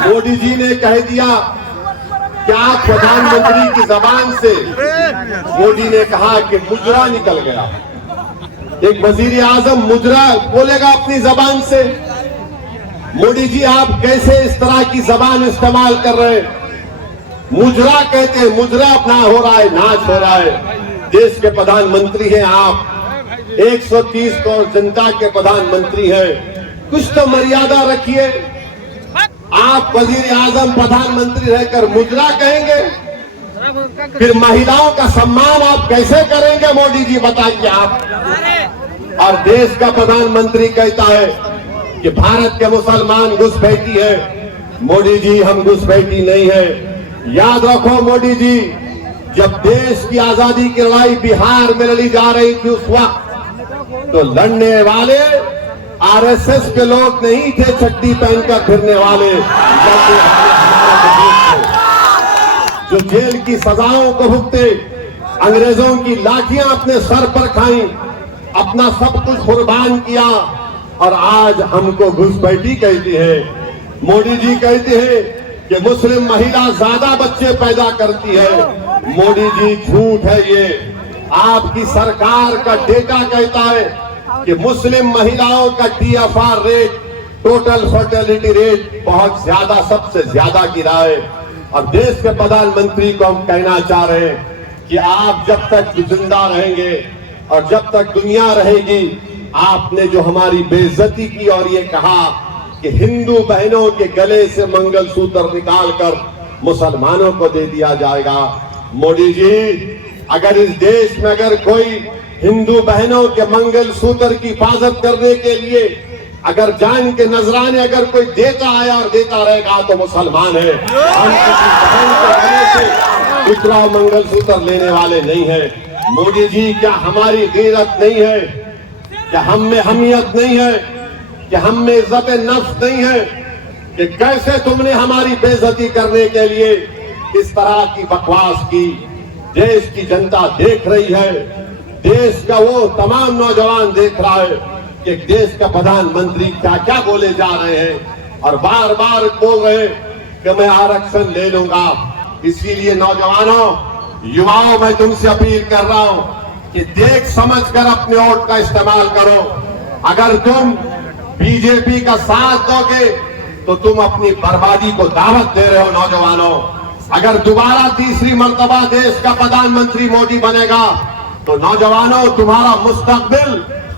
मोदी जी ने कह दिया कि आप प्रधानमंत्री की जबान से, मोदी ने कहा कि मुजरा निकल गया। एक वजीर आजम मुजरा बोलेगा अपनी जबान से? मोदी जी आप कैसे इस तरह की जबान इस्तेमाल कर रहे हैं? मुजरा कहते हैं, मुजरा अपना हो रहा है, नाच हो रहा है। देश के प्रधानमंत्री हैं आप, 130 करोड़ जनता के प्रधानमंत्री हैं, कुछ तो मर्यादा रखिए। आप वजीर आजम प्रधानमंत्री रहकर मुजरा कहेंगे? फिर महिलाओं का सम्मान आप कैसे करेंगे मोदी जी, बताइए आप। और देश का प्रधानमंत्री कहता है कि भारत के मुसलमान घुसपैठी है। मोदी जी हम घुसपैठी नहीं है। याद रखो मोदी जी, जब देश की आजादी की लड़ाई बिहार में लड़ी जा रही थी उस वक्त तो लड़ने वाले आरएसएस के लोग नहीं थे, चड्डी पहनकर फिरने वाले। जो जेल की सजाओं को भुगते, अंग्रेजों की लाठियां अपने सर पर खाई, अपना सब कुछ कुर्बान किया, और आज हमको घुसपैठी कहते हैं। मोदी जी कहते हैं कि मुस्लिम महिला ज्यादा बच्चे पैदा करती है। मोदी जी झूठ है ये। आपकी सरकार का डेटा कहता है कि मुस्लिम महिलाओं का TFR rate, total fertility rate बहुत ज्यादा, सबसे ज्यादा गिरा है। और देश के प्रधानमंत्री को हम कहना चाह रहे हैं कि आप जब तक जिंदा रहेंगे और जब तक दुनिया रहेगी, आपने जो हमारी बेइज्जती की और ये कहा कि हिंदू बहनों के गले से मंगलसूत्र निकालकर मुसलमानों को दे दिया जाएगा। मोदी जी, अगर इस देश में अगर कोई हिंदू बहनों के मंगलसूत्र की हिफाजत करने के लिए अगर जान के नजराने अगर कोई देता आया और देता रहेगा तो मुसलमान है। हम किसी बहन के गले से इतना मंगलसूत्र लेने वाले नहीं है। मोदी जी, क्या हमारी गैरत नहीं है? क्या हम में हमियत नहीं है? कि हम में इज्जत नफ्स नहीं है? कि कैसे तुमने हमारी बेइज्जती करने के लिए इस तरह की बकवास की? देश की जनता देख रही है, देश का वो तमाम नौजवान देख रहा है कि देश का प्रधानमंत्री क्या क्या बोले जा रहे हैं और बार बार बोल रहे कि मैं आरक्षण ले लूंगा। इसीलिए नौजवानों, युवाओं, मैं तुमसे अपील कर रहा हूं कि देख समझकर अपने वोट का इस्तेमाल करो। अगर तुम बीजेपी का साथ दोगे तो तुम अपनी बर्बादी को दावत दे रहे हो। नौजवानों, अगर दोबारा तीसरी मर्तबा देश का प्रधानमंत्री मोदी बनेगा तो नौजवानों, तुम्हारा मुस्तकबिल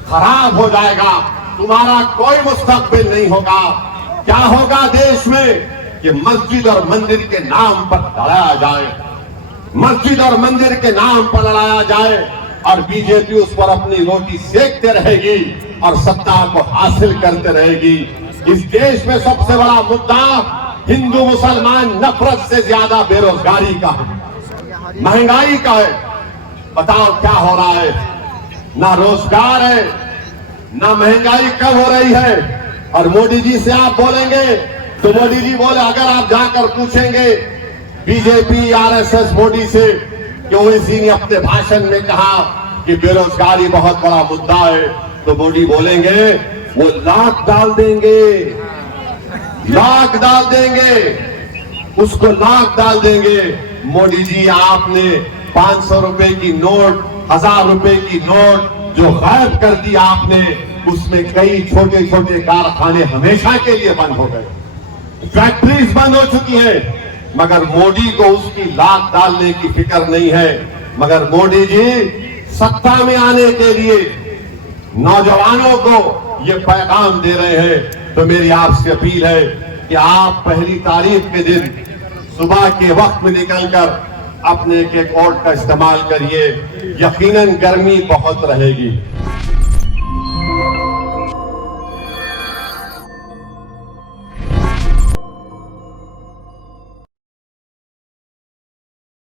खराब हो जाएगा, तुम्हारा कोई मुस्तकबिल नहीं होगा। क्या होगा देश में कि मस्जिद और मंदिर के नाम पर लड़ाया जाए, मस्जिद और मंदिर के नाम पर लड़ाया जाए और बीजेपी उस पर अपनी रोटी सेकते रहेगी और सत्ता को हासिल करते रहेगी। इस देश में सबसे बड़ा मुद्दा हिंदू मुसलमान नफरत से ज्यादा बेरोजगारी का है, महंगाई का है। बताओ क्या हो रहा है? ना रोजगार है, ना महंगाई कम हो रही है। और मोदी जी से आप बोलेंगे तो मोदी जी बोले, अगर आप जाकर पूछेंगे बीजेपी आरएसएस मोदी से कि ओवैसी ने अपने भाषण में कहा कि बेरोजगारी बहुत बड़ा मुद्दा है, तो मोदी बोलेंगे वो लाख डाल देंगे, लाख डाल देंगे, उसको लाख डाल देंगे। मोदी जी, आपने 500 रुपए की नोट, 1000 रुपए की नोट जो गायब कर दी आपने, उसमें कई छोटे छोटे कारखाने हमेशा के लिए बंद हो गए, फैक्ट्रीज बंद हो चुकी है। मगर मोदी को उसकी लाख डालने की फिक्र नहीं है। मगर मोदी जी सत्ता में आने के लिए नौजवानों को ये पैगाम दे रहे हैं। तो मेरी आपसे अपील है कि आप 1 तारीख के दिन सुबह के वक्त में निकलकर अपने एक वोट का इस्तेमाल करिए। यकीनन गर्मी बहुत रहेगी।